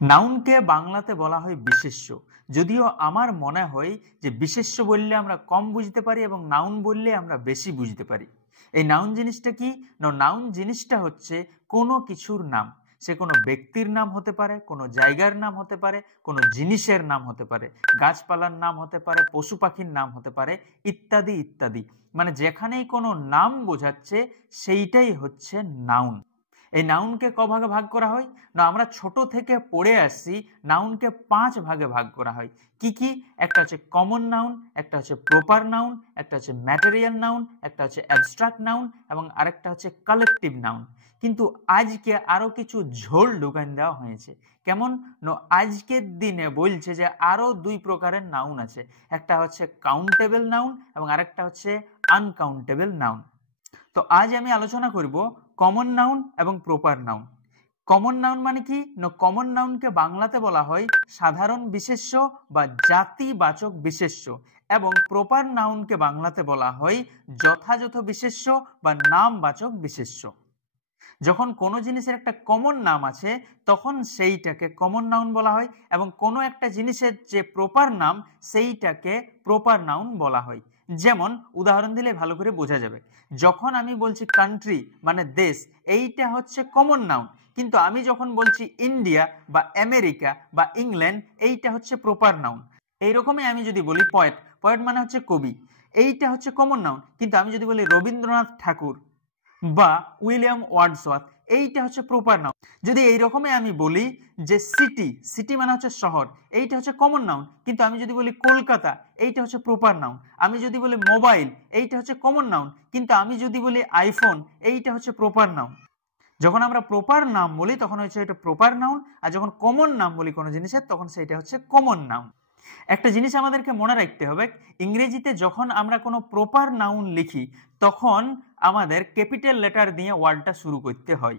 নাউনকে বাংলাতে বলা হয় বিশেষ্য। যদিও আমার মনে হয় যে বিশেষ্য বললে আমরা কম বুঝতে পারি এবং নাউন বললে আমরা বেশি বুঝতে পারি। এই নাউন জিনিসটা কি? নাউন জিনিসটা হচ্ছে কোনো কিছুর নাম। সে কোনো ব্যক্তির নাম হতে পারে, কোনো জায়গার নাম হতে পারে, কোনো জিনিসের নাম হতে পারে, গাছপালার নাম হতে পারে, পশু পাখির নাম হতে পারে, ইত্যাদি ইত্যাদি। মানে যেখানেই কোনো নাম বোঝাচ্ছে সেইটাই হচ্ছে নাউন। এই নাউনকে ক ভাগে ভাগ করা হয়? না, আমরা ছোট থেকে পড়ে আসছি নাউনকে 5 ভাগে ভাগ করা হয়। কি কি? একটা হচ্ছে কমন নাউন, একটা হচ্ছে প্রপার নাউন, একটা হচ্ছে ম্যাটেরিয়াল নাউন, একটা হচ্ছে অ্যাবস্ট্রাক্ট নাউন এবং আরেকটা হচ্ছে কালেকটিভ নাউন। কিন্তু আজকে আরো কিছু ঝোল ঢুকান দেওয়া হয়েছে। কেমন? আজকের দিনে বলছে যে আরো 2 প্রকারের নাউন আছে। একটা হচ্ছে কাউন্টেবল নাউন এবং আরেকটা হচ্ছে আনকাউন্টেবল নাউন। তো আজ আমি আলোচনা করব কমন নাউন এবং প্রপার নাউন। কমন নাউন মানে কি? কমন নাউনকে বাংলাতে বলা হয় সাধারণ বিশেষ্য বা জাতিবাচক বিশেষ্য এবং প্রপার নাউনকে বাংলাতে বলা হয় যথাযথ বিশেষ্য বা নামবাচক বিশেষ্য। যখন কোনো জিনিসের একটা কমন নাম আছে তখন সেইটাকে কমন নাউন বলা হয় এবং কোনো একটা জিনিসের যে প্রপার নাম সেইটাকে প্রপার নাউন বলা হয়। যেমন উদাহরণ দিলে ভালো করে বোঝা যাবে। যখন আমি বলছি কান্ট্রি মানে দেশ, এইটা হচ্ছে কমন নাউন, কিন্তু আমি যখন বলছি ইন্ডিয়া বা আমেরিকা বা ইংল্যান্ড, এইটা হচ্ছে প্রপার নাউন। এইরকমই আমি যদি বলি পয়েট, পয়েট মানে হচ্ছে কবি, এইটা হচ্ছে কমন নাউন, কিন্তু আমি যদি বলি রবীন্দ্রনাথ ঠাকুর বা উইলিয়াম ওয়ার্ডসওয়ার্থ, এইটা হচ্ছে প্রপার নাউন। যদি এইরকমই আমি বলি যে সিটি, সিটি মানে হচ্ছে শহর, এইটা হচ্ছে কমন নাউন, কিন্তু আমি যদি বলি কলকাতা, এইটা হচ্ছে প্রপার নাউন। আমি যদি বলি মোবাইল, এইটা হচ্ছে কমন নাউন, কিন্তু আমি যদি বলি আইফোন, এইটা হচ্ছে প্রপার নাউন। যখন আমরা প্রপার নাম বলি তখন হচ্ছে এটা প্রপার নাউন, আর যখন কমন নাম বলি কোনো জিনিসের তখন সেটা হচ্ছে কমন নাউন। একটা জিনিস আমাদেরকে মনে রাখতে হবে, ইংরেজিতে যখন আমরা কোনো প্রপার নাউন লিখি তখন আমাদের ক্যাপিটাল লেটার দিয়ে ওয়ার্ডটা শুরু করতে হয়।